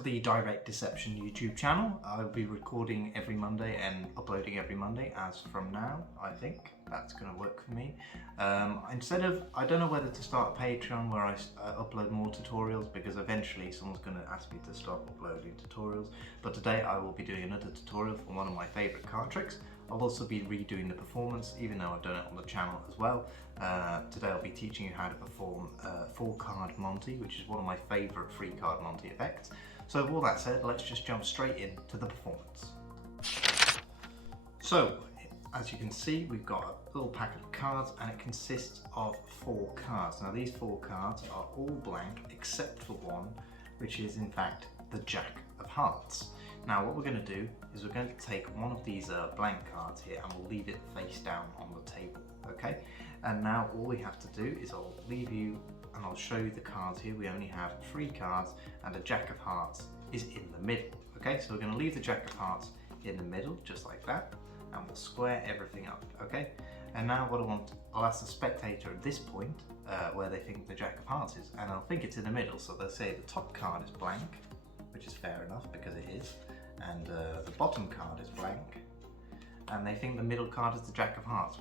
to the Direct Deception YouTube channel. I'll be recording every Monday and uploading every Monday as from now. I think that's going to work for me. I don't know whether to start a Patreon where I upload more tutorials, because eventually someone's going to ask me to stop uploading tutorials. But today I will be doing another tutorial for one of my favourite card tricks. I'll also be redoing the performance, even though I've done it on the channel as well. Today I'll be teaching you how to perform 4-card Monte, which is one of my favourite free card Monte effects. So with all that said, let's just jump straight into the performance. So, as you can see, we've got a little packet of cards and it consists of 4 cards. Now these 4 cards are all blank except for one, which is in fact the Jack of Hearts. Now what we're going to do is we're going to take one of these blank cards here and we'll leave it face down on the table, okay? And now all we have to do is I'll leave you and I'll show you the cards here. We only have 3 cards and the Jack of Hearts is in the middle, okay? So we're going to leave the Jack of Hearts in the middle, just like that, and we'll square everything up, okay? And now what I'll ask the spectator at this point where they think the Jack of Hearts is, and I'll think it's in the middle, so they'll say the top card is blank, which is fair enough because it is, and the bottom card is blank, and they think the middle card is the Jack of Hearts,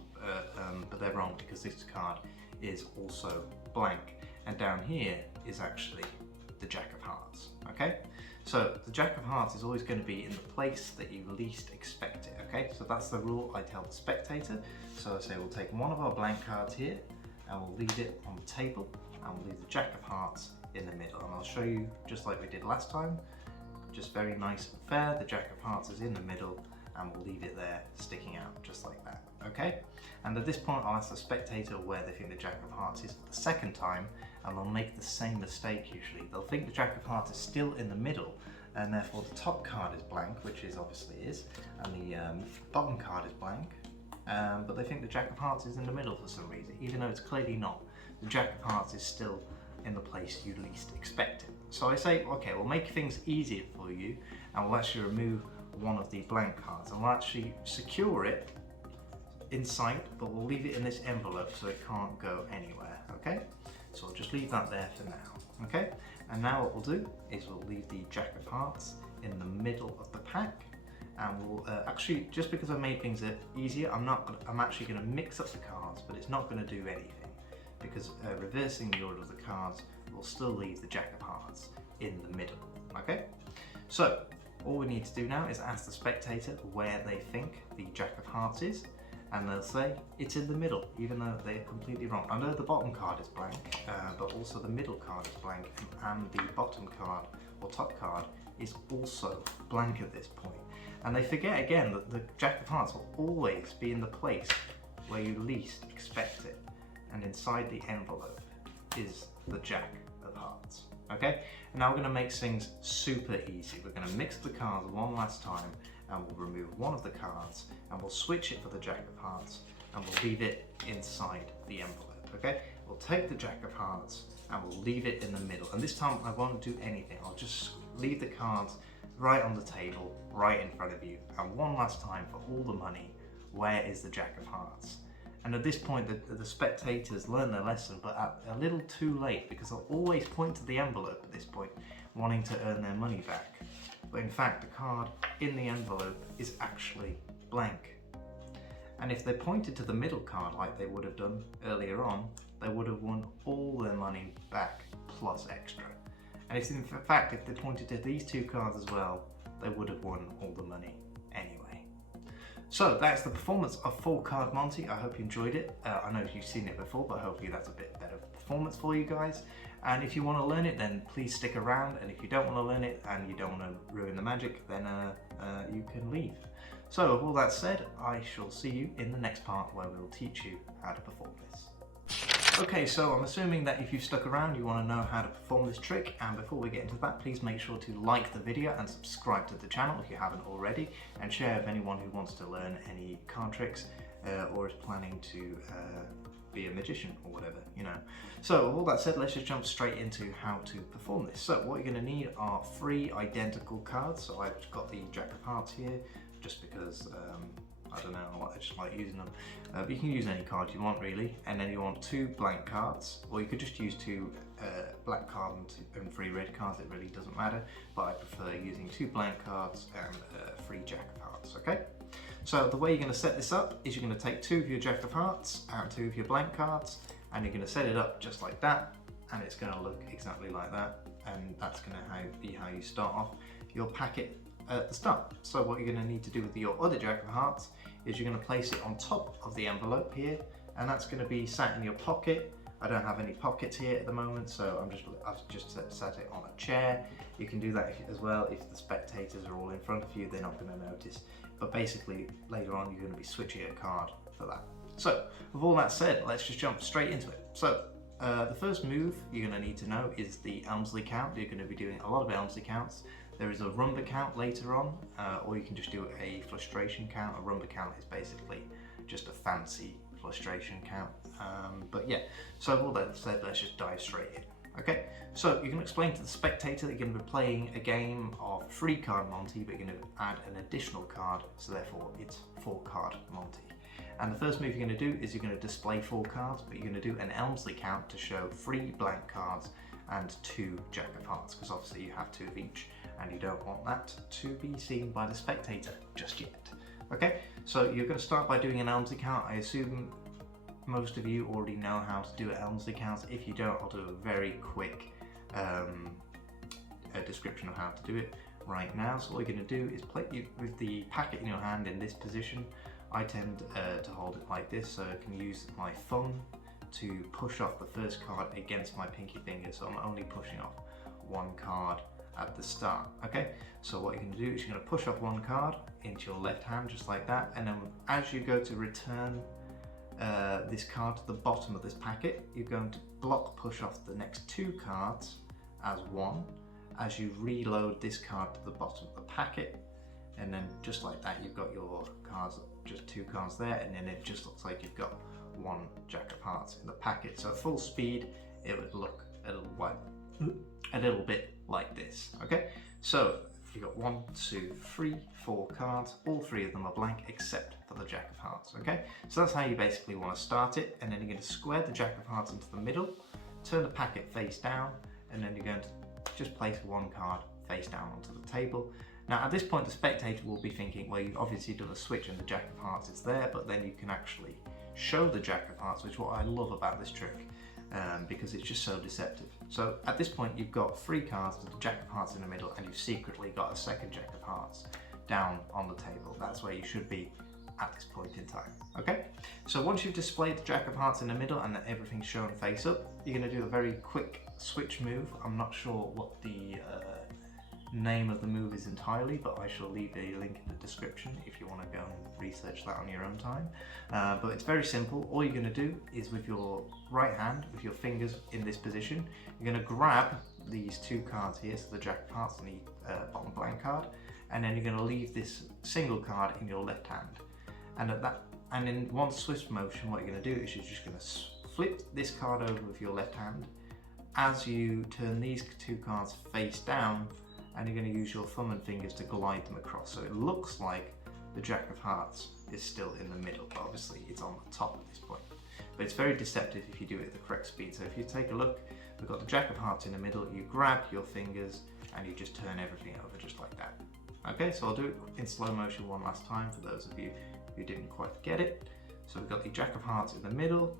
but they're wrong because this card is also blank, and down here is actually the Jack of Hearts, okay? So the Jack of Hearts is always going to be in the place that you least expect it, okay? So that's the rule I tell the spectator. So I say we'll take one of our blank cards here and we'll leave it on the table and we'll leave the Jack of Hearts in the middle, and I'll show you just like we did last time, just very nice and fair. The Jack of Hearts is in the middle and we'll leave it there sticking out just like that, okay? And at this point I'll ask the spectator where they think the Jack of Hearts is the second time, and they'll make the same mistake usually. They'll think the Jack of Hearts is still in the middle and therefore the top card is blank, which is obviously is, and the bottom card is blank, but they think the Jack of Hearts is in the middle for some reason, even though it's clearly not. The Jack of Hearts is still in the place you least expect it. So I say, okay, we'll make things easier for you and we'll actually remove one of the blank cards and we'll actually secure it inside, but we'll leave it in this envelope so it can't go anywhere, okay? So I'll just leave that there for now, okay? And now what we'll do is we'll leave the Jack of Hearts in the middle of the pack, and we'll actually, just because I've made things easier, I'm actually going to mix up the cards, but it's not going to do anything, because reversing the order of the cards will still leave the Jack of Hearts in the middle, okay? So all we need to do now is ask the spectator where they think the Jack of Hearts is, and they'll say it's in the middle, even though they're completely wrong. I know the bottom card is blank, but also the middle card is blank, and the bottom card or top card is also blank at this point. And they forget again that the Jack of Hearts will always be in the place where you least expect it, and inside the envelope is the Jack of Hearts, okay? And now we're gonna make things super easy. We're gonna mix the cards one last time, and we'll remove one of the cards and we'll switch it for the Jack of Hearts and we'll leave it inside the envelope, okay? We'll take the Jack of Hearts and we'll leave it in the middle, and this time I won't do anything. I'll just leave the cards right on the table, right in front of you, and one last time for all the money, where is the Jack of Hearts? And at this point the spectators learn their lesson, but a little too late, because they'll always point to the envelope at this point, wanting to earn their money back. But in fact the card in the envelope is actually blank. And if they pointed to the middle card like they would have done earlier on, they would have won all their money back plus extra. And if in fact if they pointed to these 2 cards as well, they would have won all the money anyway. So that's the performance of 4-card Monte. I hope you enjoyed it. I know you've seen it before, but hopefully that's a bit better performance for you guys. And if you want to learn it, then please stick around. And if you don't want to learn it and you don't want to ruin the magic, then you can leave. So with all that said, I shall see you in the next part where we'll teach you how to perform this. Okay, so I'm assuming that if you've stuck around, you want to know how to perform this trick, and before we get into that, please make sure to like the video and subscribe to the channel if you haven't already, and share with anyone who wants to learn any card tricks or is planning to be a magician or whatever, you know. So with all that said, let's just jump straight into how to perform this. So what you're going to need are 3 identical cards. So I've got the Jack of Hearts here, just because I don't know, I just like using them. But you can use any card you want really, and then you want 2 blank cards, or you could just use 2 black card and 3 red cards, it really doesn't matter, but I prefer using 2 blank cards and 3 jack of hearts, okay? So the way you're going to set this up is you're going to take 2 of your jack of hearts and 2 of your blank cards, and you're going to set it up just like that, and it's going to look exactly like that, and that's going to be how you start off your packet at the start. So what you're going to need to do with your other jack of hearts is you're going to place it on top of the envelope here, and that's going to be sat in your pocket. I don't have any pockets here at the moment, so I've just set it on a chair. You can do that as well if the spectators are all in front of you, they're not going to notice. But basically later on you're going to be switching a card for that. So with all that said, let's just jump straight into it. So the first move you're going to need to know is the Elmsley count. You're going to be doing a lot of Elmsley counts. There is a rumba count later on, or you can just do a frustration count. A rumba count is basically just a fancy frustration count. But yeah, so with all that said, let's just dive straight in. Okay, so you can explain to the spectator that you're going to be playing a game of 3-card Monte, but you're going to add an additional card, so therefore it's 4-card Monte. And the first move you're going to do is you're going to display 4 cards, but you're going to do an Elmsley count to show 3 blank cards and 2 jack of hearts, because obviously you have 2 of each, and you don't want that to be seen by the spectator just yet. Okay, so you're going to start by doing an Elmsley count. I assume most of you already know how to do Elmsley counts. If you don't, I'll do a very quick description of how to do it right now. So all you're going to do is play with the packet in your hand in this position. I tend to hold it like this, so I can use my thumb to push off the first card against my pinky finger, so I'm only pushing off 1 card at the start. Okay, so what you're going to do is you're going to push off 1 card into your left hand just like that, and then as you go to return this card to the bottom of this packet, you're going to block push off the next 2 cards as 1 as you reload this card to the bottom of the packet, and then just like that you've got your cards, just 2 cards there, and then it just looks like you've got 1 jack of hearts in the packet. So at full speed it would look a little bit like this. Okay, so you've got 1, 2, 3, 4 cards, all 3 of them are blank except for the jack of hearts. Okay, so that's how you basically want to start it, and then you're going to square the jack of hearts into the middle, turn the packet face down, and then you're going to just place 1 card face down onto the table. Now at this point the spectator will be thinking, well, you've obviously done a switch and the jack of hearts is there, but then you can actually show the jack of hearts, which is what I love about this trick, because it's just so deceptive. So at this point you've got 3 cards with the jack of hearts in the middle, and you've secretly got a second jack of hearts down on the table. That's where you should be at this point in time. Okay, so once you've displayed the jack of hearts in the middle and that everything's shown face up, you're going to do a very quick switch move. I'm not sure what the name of the move is entirely, but I shall leave a link in the description if you want to go and research that on your own time. But it's very simple. All you're going to do is with your right hand, with your fingers in this position, you're going to grab these 2 cards here, so the jack of hearts and the bottom blank card, and then you're going to leave this single card in your left hand. And in one swift motion, what you're going to do is you're just going to flip this card over with your left hand as you turn these 2 cards face down, and you're going to use your thumb and fingers to glide them across. So it looks like the jack of hearts is still in the middle, but obviously it's on the top at this point. But it's very deceptive if you do it at the correct speed. So if you take a look, we've got the jack of hearts in the middle, you grab your fingers and you just turn everything over just like that. Okay, so I'll do it in slow motion one last time for those of you who didn't quite get it. So we've got the jack of hearts in the middle,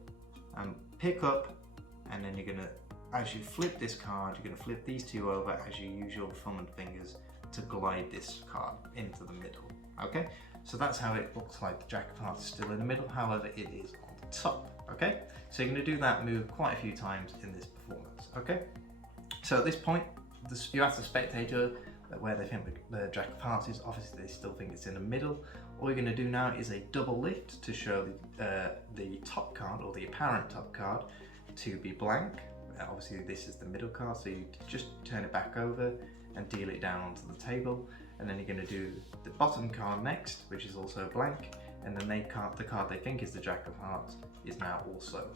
and pick up, and then you're going to, as you flip this card, you're going to flip these 2 over as you use your thumb and fingers to glide this card into the middle. Okay, so that's how it looks like the jack of hearts is still in the middle, however it is on the top. Okay, so you're going to do that move quite a few times in this performance. Okay, so at this point you ask the spectator where they think the jack of hearts is. Obviously they still think it's in the middle. All you're going to do now is a double lift to show the top card, or the apparent top card, to be blank. Obviously this is the middle card, so you just turn it back over and deal it down onto the table, and then you're going to do the bottom card next, which is also blank, and then the card they think is the jack of hearts is now also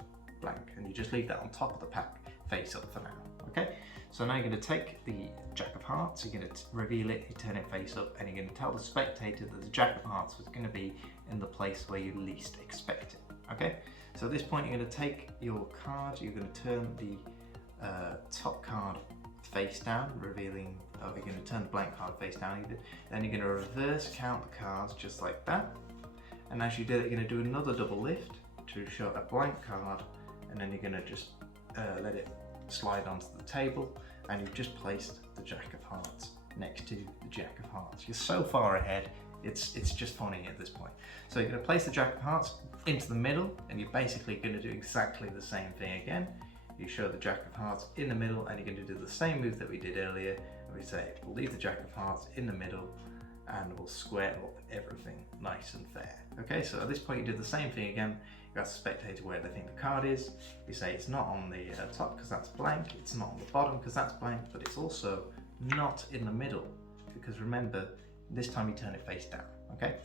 blank, and you just leave that on top of the pack face up for now. Okay, so now you're going to take the jack of hearts, you're going to reveal it, you turn it face up, and you're going to tell the spectator that the jack of hearts was going to be in the place where you least expect it. Okay, so at this point you're going to take your card, you're going to turn the top card face down, revealing, you're going to turn the blank card face down, then you're going to reverse count the cards just like that, and as you do it, you're going to do another double lift to show a blank card, and then you're going to just let it slide onto the table, and you've just placed the Jack of Hearts next to the Jack of Hearts. You're so far ahead, it's just funny at this point. So you're going to place the Jack of Hearts into the middle, and you're basically going to do exactly the same thing again. You show the Jack of Hearts in the middle, and you're going to do the same move that we did earlier. And we say, we'll leave the Jack of Hearts in the middle, and we'll square up everything nice and fair. Okay, so at this point you do the same thing again. You ask the spectator where they think the card is. You say it's not on the top because that's blank, it's not on the bottom because that's blank, but it's also not in the middle, because remember, this time you turn it face down, okay?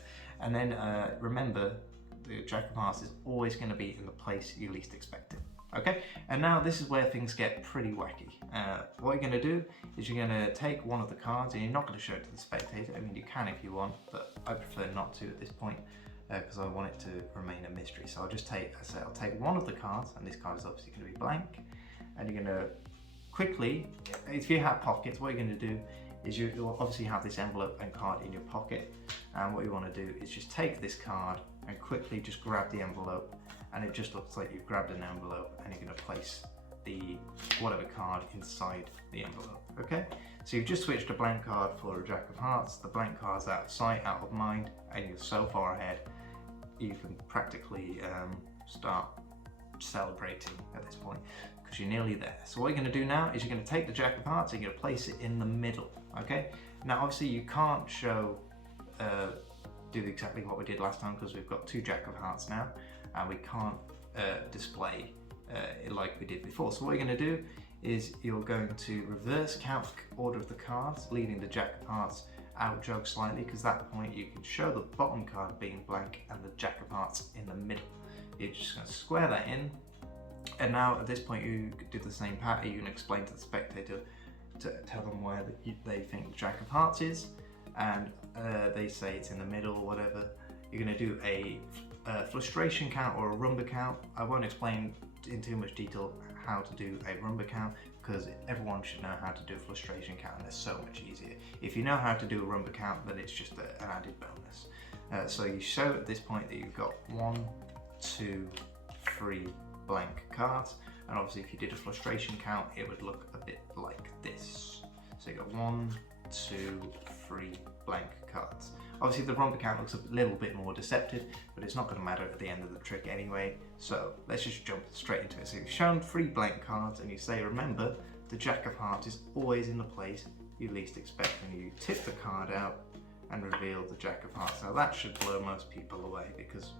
And then remember, the Jack of Hearts is always going to be in the place you least expect it. Okay, and now this is where things get pretty wacky. What you're going to do is you're going to take one of the cards, and you're not going to show it to the spectator. I mean, you can if you want, but I prefer not to at this point because I want it to remain a mystery. So I'll just take, I'll take one of the cards, and this card is obviously going to be blank, and you're going to quickly, if you have pockets, what you're going to do is you'll obviously have this envelope and card in your pocket, and what you want to do is just take this card and quickly just grab the envelope, and it just looks like you've grabbed an envelope, and you're going to place the whatever card inside the envelope. Okay, so you've just switched a blank card for a Jack of Hearts. The blank card's out of sight, out of mind, and you're so far ahead you can practically start celebrating at this point because you're nearly there. So what you're going to do now is you're going to take the Jack of Hearts and you're going to place it in the middle. Okay, now obviously you can't show do exactly what we did last time because we've got two Jack of Hearts now, and we can't display it like we did before. So what you're going to do is you're going to reverse count order of the cards, leaving the Jack of Hearts out jog slightly, because at that point you can show the bottom card being blank and the Jack of Hearts in the middle. You're just going to square that in, and now at this point you do the same pattern. You can explain to the spectator, to tell them where they think the Jack of Hearts is, and they say it's in the middle or whatever. You're going to do a frustration count or a rumba count. I won't explain in too much detail how to do a rumba count because everyone should know how to do a frustration count, and it's so much easier. If you know how to do a rumba count, then it's just an added bonus. So you show at this point that you've got 1, 2, 3 blank cards, and obviously if you did a frustration count it would look a bit like this. So you got 1, 2, 3 blank cards. Obviously the rumba count looks a little bit more deceptive, but it's not going to matter at the end of the trick anyway, so let's just jump straight into it. So you've shown 3 blank cards and you say, remember, the Jack of Hearts is always in the place you least expect, and you tip the card out and reveal the Jack of Hearts. Now that should blow most people away because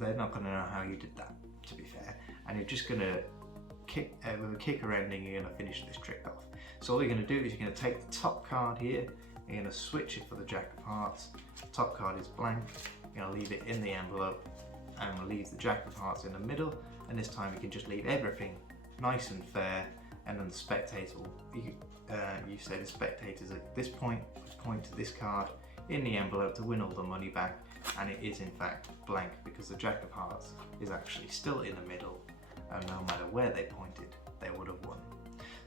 they're not going to know how you did that, to be fair, and you're just going to kick, with a kicker ending, you're going to finish this trick off. So all you're going to do is you're going to take the top card here, you're going to switch it for the Jack of Hearts. The top card is blank, you're going to leave it in the envelope and leave the Jack of Hearts in the middle, and this time you can just leave everything nice and fair, and then the spectator, you say the spectators at this point to this card in the envelope to win all the money back, and it is in fact blank because the Jack of Hearts is actually still in the middle, and no matter where they pointed, they would have won.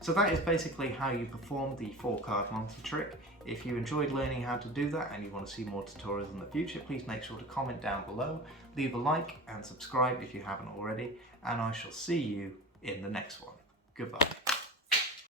So that is basically how you perform the 4-card Monte trick. If you enjoyed learning how to do that and you want to see more tutorials in the future, please make sure to comment down below, leave a like and subscribe if you haven't already, and I shall see you in the next one. Goodbye.